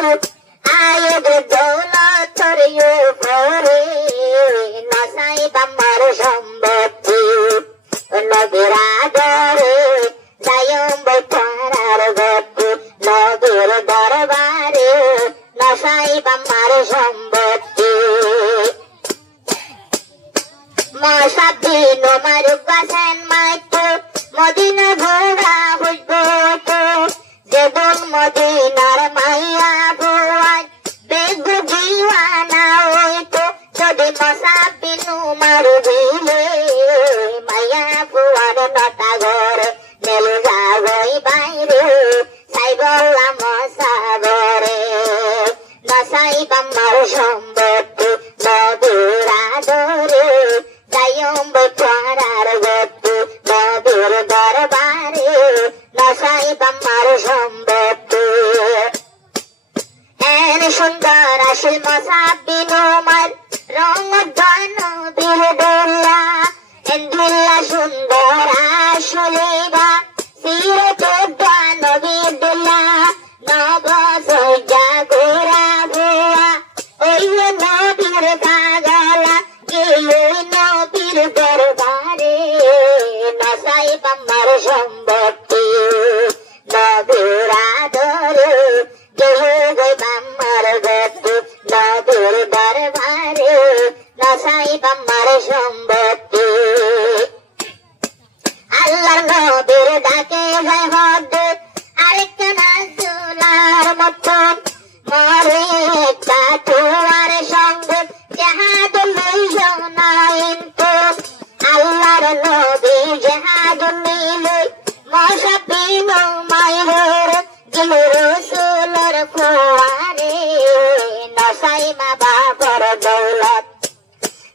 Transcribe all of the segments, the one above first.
আয়ের দৌলতর উপরে নসাই বাম্মার সম্পত্তি নবীর আদরে যাইম বৈঠার গতি নবীর দরবারে নসাই বাম্মার সম্পত্তি মশাবিন মারুক বাসেন মাইতো মদিনা ঘোড়া বুঝবো তো যেদিন মদিনার মাইয়া ভুয়াই বেগ দিওয়ানা হইতো যদি মশাবিন মারু দিলে মাইয়া ভুয়ার নটা ঘরে মেলে যাবই বাইরে সাইবল্লা মশাবরে নসাই বাম্মার সম্পত্তি নবীর আদরে যাইম বৈঠার গতি নবীর দরবারে নসাই বাম্মার সম্পত্তি এন সুন্দর আসিল মশাবিন উমার রং নবীর দোল্লা এন দুল্লা সুন্দর আসলিবা সিরতে নবীর দোল্লা নব সজ্জা গোরা ভুয়া ওই নবীর পাগলা ওই নবীর দরবারে নসাই বাম্মার সম্পত্তি নবীর আদরে কেহ গই বাম্মার গতি নবীর দরবারে নসাই বাম্মার সম্পত্তি আল্লাহর নবীর ডাকে যায় হদে আরেকটা নাজুলার মতন মরে একটা তোমার সঙ্গে জাহাদ লইও না ইনতো আল্লাহর নবী জাহাদ নিলে মশাবিন মাইর গেল রসুলের ফুয়ারে নসাই মা বাবার দৌলত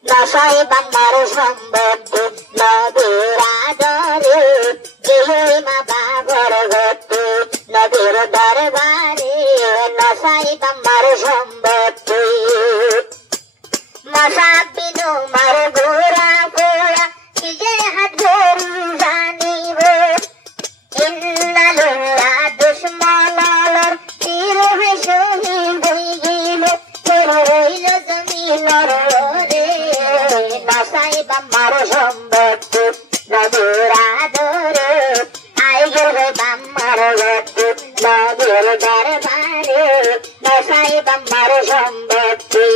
নসাই বাম্মার সম্পত্তি নবীর আদরে গেল মা বাবার গতি নবীর দরবারে নসাই বাম্মার সম্পত্তি মশাবিন মার গোরা গোরা নিজের হাত ধরু জানিব ইন্নালুল্লাহ দুশ্মনালর তীর হয়ে শহীদ হয়ে গেল পড়ে রইল জমিনের রে নসাই বাম্মার সম্পত্তি নবীর আদরে আই গেল বাম্মার গতি নবীর দরবারে নসাই বাম্মার সম্পত্তি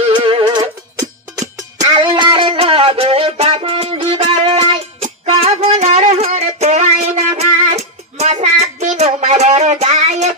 আল্লাহর নবী তখন দিবাল্লাই কবনের হর তোয়াই না ভার মশাবিন উমারের গায়ে